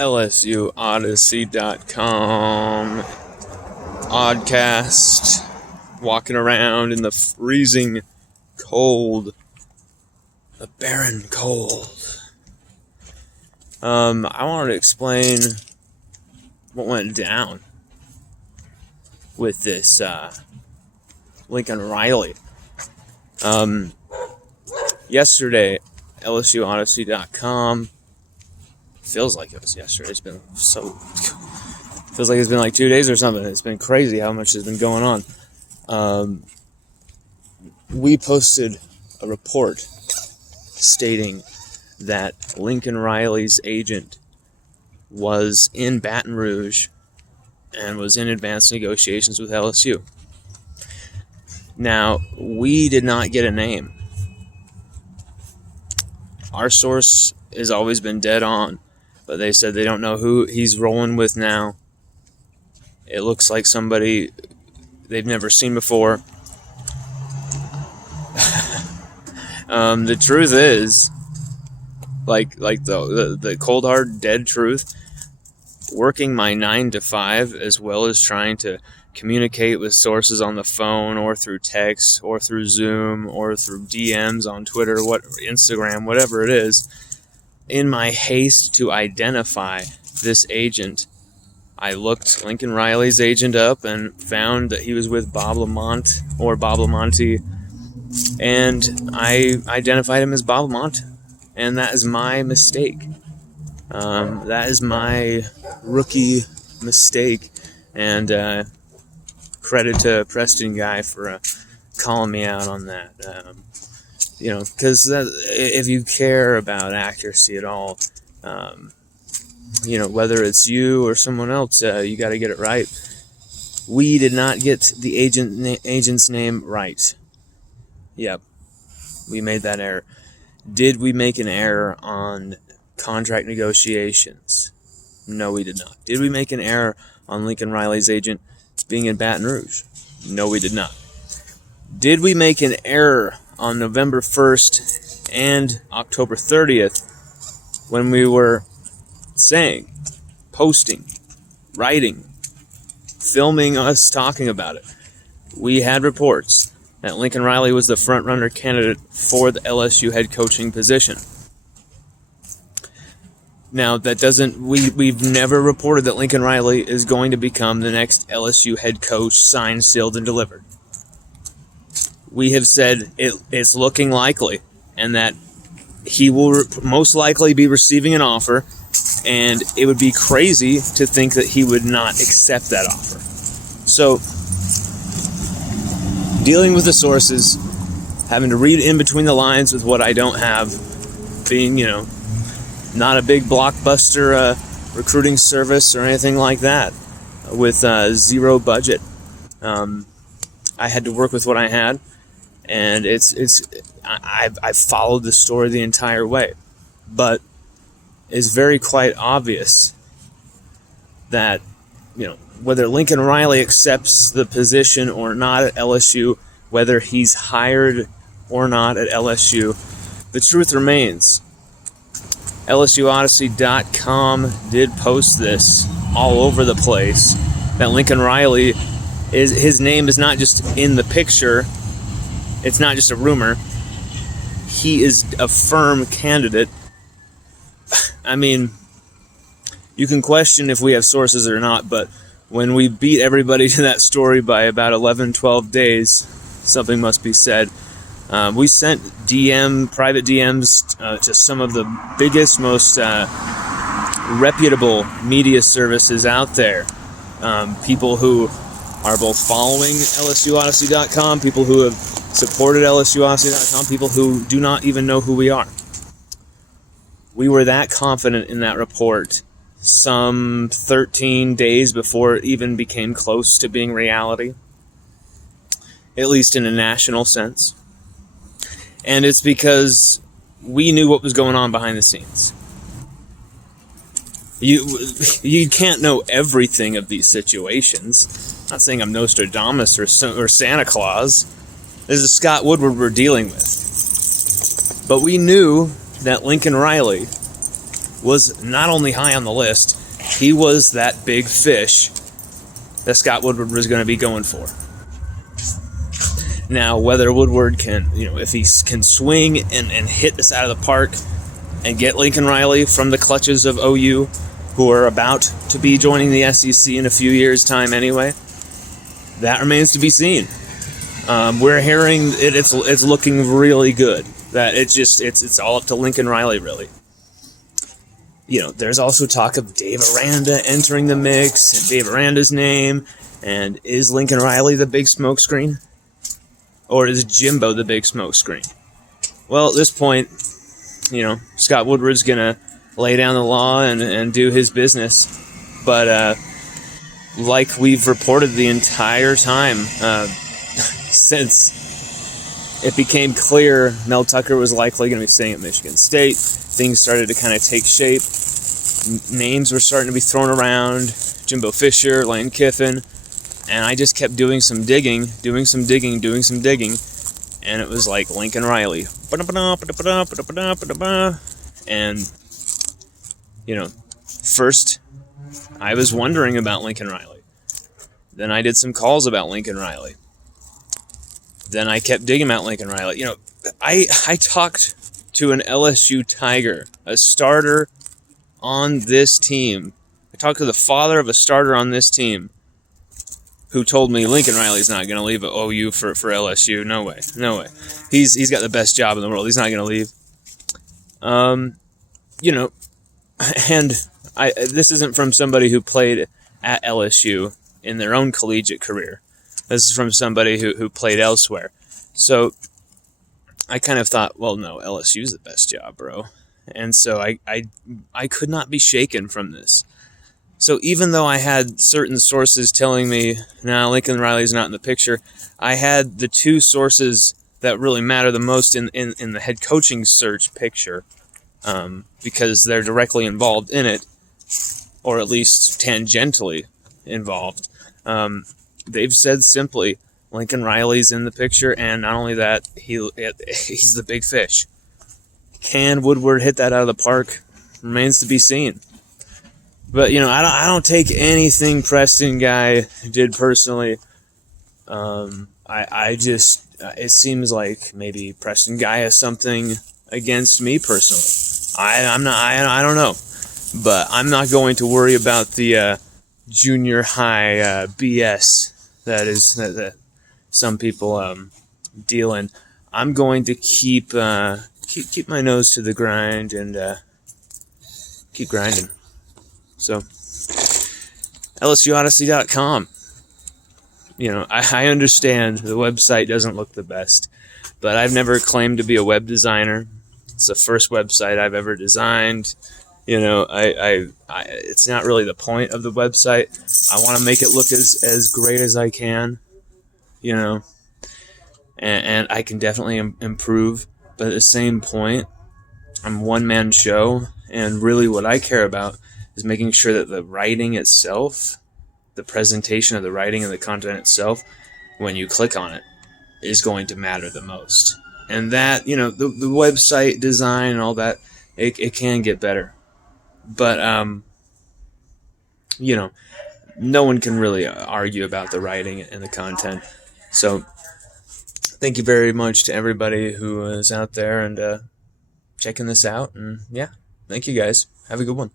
LSUOdyssey.com oddcast, walking around in the freezing cold, the barren cold. I wanted to explain what went down with this Lincoln Riley. Yesterday, LSUOdyssey.com, feels like it was yesterday. It's been feels like it's been like 2 days or something. It's been crazy how much has been going on. We posted a report stating that Lincoln Riley's agent was in Baton Rouge and was in advanced negotiations with LSU. Now, we did not get a name. Our source has always been dead on, but they said they don't know who he's rolling with now. It looks like somebody they've never seen before. The truth is, like the cold hard dead truth, working my 9 to 5 as well as trying to communicate with sources on the phone or through text or through Zoom or through DMs on Twitter, Instagram, whatever it is. In my haste to identify this agent, I looked Lincoln Riley's agent up and found that he was with Bob Lamonte, and I identified him as Bob Lamonte, and that is my mistake. That is my rookie mistake, and credit to Preston Guy for calling me out on that. Because if you care about accuracy at all, whether it's you or someone else, you got to get it right. We did not get the agent's name right. Yep, we made that error. Did we make an error on contract negotiations? No, we did not. Did we make an error on Lincoln Riley's agent being in Baton Rouge? No, we did not. Did we make an error on November 1st and October 30th when we were saying, posting, writing, filming us talking about it? We had reports that Lincoln Riley was the front-runner candidate for the LSU head coaching position. Now, that doesn't, we've never reported that Lincoln Riley is going to become the next LSU head coach, signed, sealed, and delivered. We have said it's looking likely, and that he will most likely be receiving an offer, and it would be crazy to think that he would not accept that offer. So, dealing with the sources, having to read in between the lines with what I don't have, being, not a big blockbuster recruiting service or anything like that, with zero budget. I had to work with what I had, and I've followed the story the entire way. But it's very quite obvious that, whether Lincoln Riley accepts the position or not at LSU, whether he's hired or not at LSU, the truth remains. LSUOdyssey.com did post this all over the place, that Lincoln Riley, his name is not just in the picture, it's not just a rumor, he is a firm candidate. I mean, you can question if we have sources or not, but when we beat everybody to that story by about 11, 12 days, something must be said. We sent private DMs to some of the biggest, most reputable media services out there. People who are both following LSUOdyssey.com, people who have supported LSUOdyssey.com, people who do not even know who we are. We were that confident in that report some 13 days before it even became close to being reality, at least in a national sense. And it's because we knew what was going on behind the scenes. You can't know everything of these situations. I'm not saying I'm Nostradamus or Santa Claus. This is Scott Woodward we're dealing with. But we knew that Lincoln Riley was not only high on the list, he was that big fish that Scott Woodward was going to be going for. Now, whether Woodward can, if he can swing and hit this out of the park and get Lincoln Riley from the clutches of OU, who are about to be joining the SEC in a few years' time anyway, that remains to be seen. We're hearing it's looking really good. That it's all up to Lincoln Riley, really. There's also talk of Dave Aranda entering the mix, and Dave Aranda's name, and is Lincoln Riley the big smokescreen? Or is Jimbo the big smokescreen? Well, at this point, Scott Woodward's going to lay down the law and do his business. But like we've reported the entire time since it became clear Mel Tucker was likely going to be staying at Michigan State, things started to kind of take shape. Names were starting to be thrown around. Jimbo Fisher, Lane Kiffin. And I just kept doing some digging. And it was like Lincoln Riley. And, first I was wondering about Lincoln Riley. Then I did some calls about Lincoln Riley. Then I kept digging about Lincoln Riley. I talked to an LSU Tiger, a starter on this team. I talked to the father of a starter on this team who told me Lincoln Riley's not going to leave OU for LSU. No way. He's got the best job in the world. He's not going to leave. And this isn't from somebody who played at LSU in their own collegiate career. This is from somebody who played elsewhere. So I kind of thought, well, no, LSU's the best job, bro. And so I could not be shaken from this. So even though I had certain sources telling me, nah, Lincoln Riley's not in the picture, I had the two sources that really matter the most in the head coaching search picture, because they're directly involved in it, or at least tangentially involved. They've said simply, Lincoln Riley's in the picture, and not only that, he's the big fish. Can Woodward hit that out of the park? Remains to be seen. But, I don't take anything Preston Guy did personally. It seems like maybe Preston Guy has something against me personally. I don't know. But I'm not going to worry about the junior high BS that some people deal in. I'm going to keep my nose to the grind and keep grinding. So, LSUOdyssey.com. I understand the website doesn't look the best, but I've never claimed to be a web designer. It's the first website I've ever designed. It's not really the point of the website. I want to make it look as great as I can, and I can definitely improve. But at the same point, I'm a one-man show, and really what I care about is making sure that the writing itself, the presentation of the writing and the content itself, when you click on it, is going to matter the most. And that, the website design and all that, it can get better. But, no one can really argue about the writing and the content. So, thank you very much to everybody who is out there and checking this out. And, yeah, thank you guys. Have a good one.